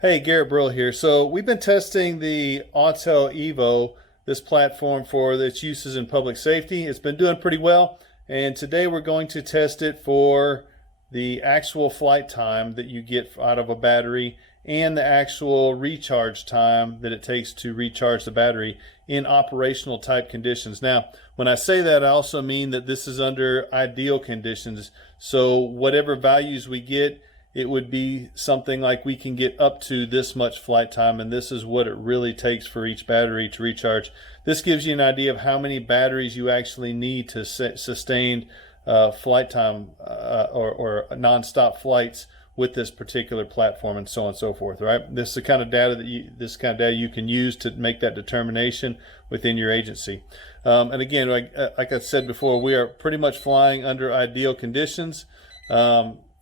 Hey, Garrett Brill here. So we've been testing the Autel Evo, this platform for its uses in public safety. It's been doing pretty well, and today we're going to test it for the actual flight time that you get out of a battery and the actual recharge time that it takes to recharge the battery in operational type conditions. Now, when I say that, I also mean that this is under ideal conditions. So whatever values we get, it would be something like we can get up to this much flight time, and this is what it really takes for each battery to recharge. This gives you an idea of how many batteries you actually need to sustain flight time or non-stop flights with this particular platform, and so on and so forth. Right? This is the kind of data that you can use to make that determination within your agency. And again, like I said before, we are pretty much flying under ideal conditions.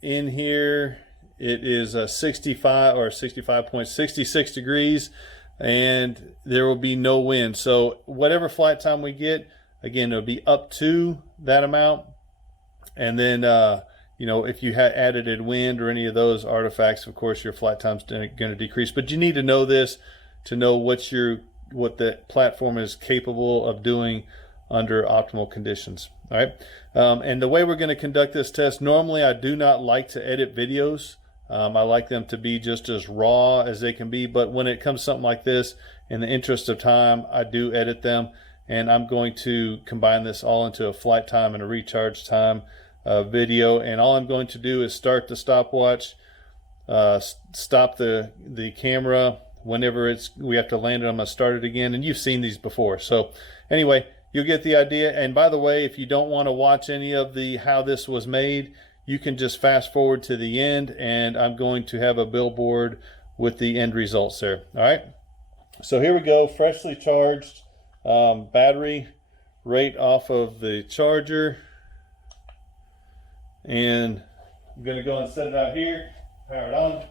In here, it is 65 or 65.66 degrees, and there will be no wind. So whatever flight time we get, again, it'll be up to that amount. And then, if you had added wind or any of those artifacts, of course, your flight time's going to decrease. But you need to know this to know what the platform is capable of doing under optimal conditions. All right. And the way we're going to conduct this test, normally I do not like to edit videos. I like them to be just as raw as they can be. But when it comes to something like this, in the interest of time, I do edit them. And I'm going to combine this all into a flight time and a recharge time video. And all I'm going to do is start the stopwatch, stop the camera. Whenever we have to land it, I'm going to start it again. And you've seen these before. So anyway, you'll get the idea. And by the way, if you don't want to watch any of how this was made, you can just fast forward to the end, and I'm going to have a billboard with the end results there. All right. So here we go. Freshly charged battery right off of the charger. And I'm going to go and set it out here, power it on.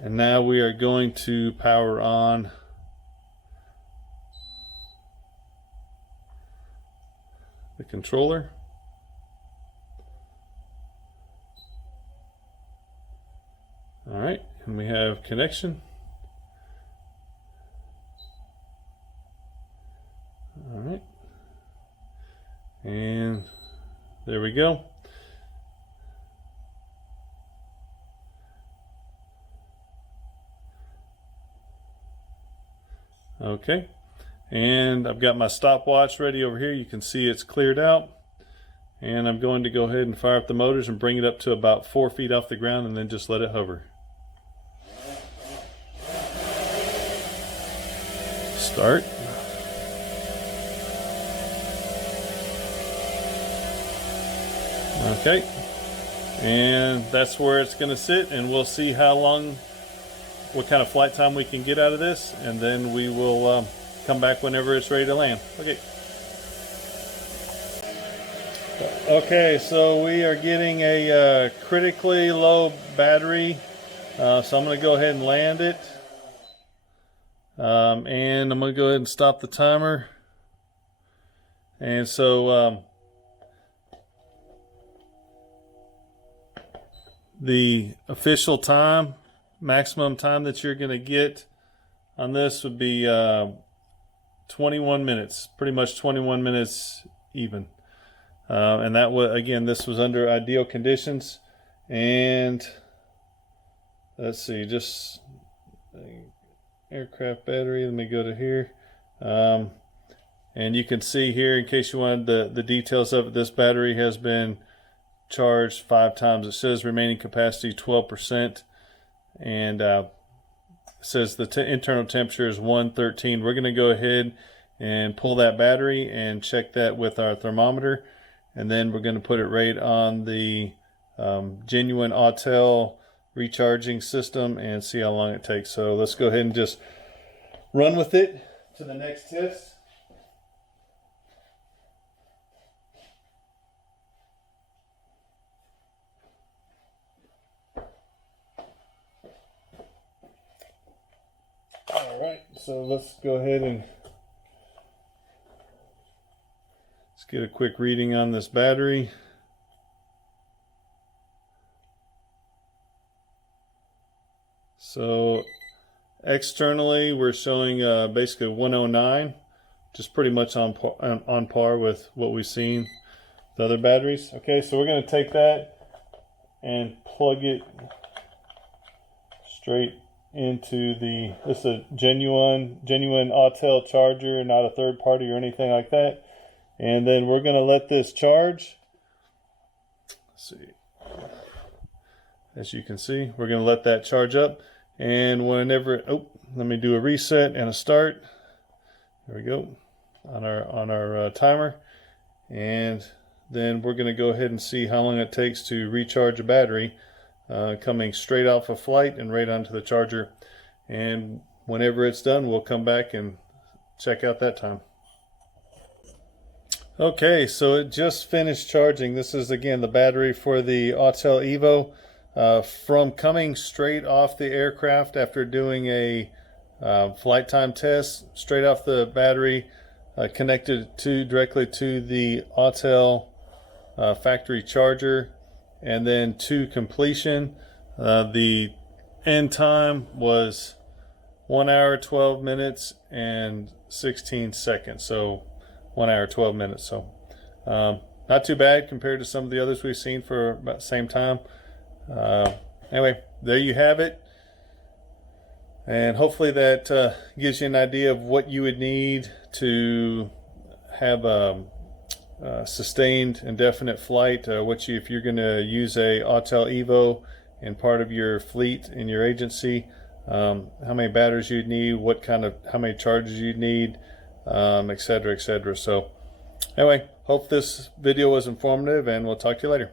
And now we are going to power on the controller. All right, and we have connection. All right, and there we go. Okay, and I've got my stopwatch ready over here. You can see it's cleared out, and I'm going to go ahead and fire up the motors and bring it up to about 4 feet off the ground, and then just let it hover. Start. Okay, and that's where it's going to sit, and we'll see what kind of flight time we can get out of this, and then we will come back whenever it's ready to land. Okay, so we are getting a critically low battery, so I'm going to go ahead and land it, and I'm going to go ahead and stop the timer. And so the official time, maximum time that you're going to get on this would be 21 minutes, pretty much 21 minutes even. And that was, again, this was under ideal conditions. And let's see, just aircraft battery. Let me go to here. And you can see here, in case you wanted the details of it, this battery has been charged 5 times. It says remaining capacity 12%. And it says the internal temperature is 113. We're going to go ahead and pull that battery and check that with our thermometer, and then we're going to put it right on the genuine Autel recharging system and see how long it takes. So let's go ahead and just run with it to the next test. All right, so let's go ahead and get a quick reading on this battery. So externally we're showing basically 109, just pretty much on par with what we've seen with other batteries. Okay, so we're going to take that and plug it straight into this is a genuine Autel charger, not a third party or anything like that. And then we're going to let this charge. Let's see. As you can see, we're going to let that charge up, and whenever let me do a reset and a start. There we go on our timer, and then we're going to go ahead and see how long it takes to recharge a battery coming straight off a flight and right onto the charger. And whenever it's done, we'll come back and check out that time. Okay, so it just finished charging. This is again the battery for the Autel Evo. From coming straight off the aircraft after doing a flight time test, straight off the battery, connected directly to the Autel factory charger, and then to completion, the end time was 1 hour 12 minutes and 16 seconds. So 1 hour 12 minutes. So not too bad compared to some of the others we've seen for about the same time. Anyway, there you have it, and hopefully that gives you an idea of what you would need to have a sustained indefinite flight. If you're going to use a Autel Evo in part of your fleet in your agency, how many batteries you'd need, how many chargers you'd need, etc., etc. So anyway, hope this video was informative, and we'll talk to you later.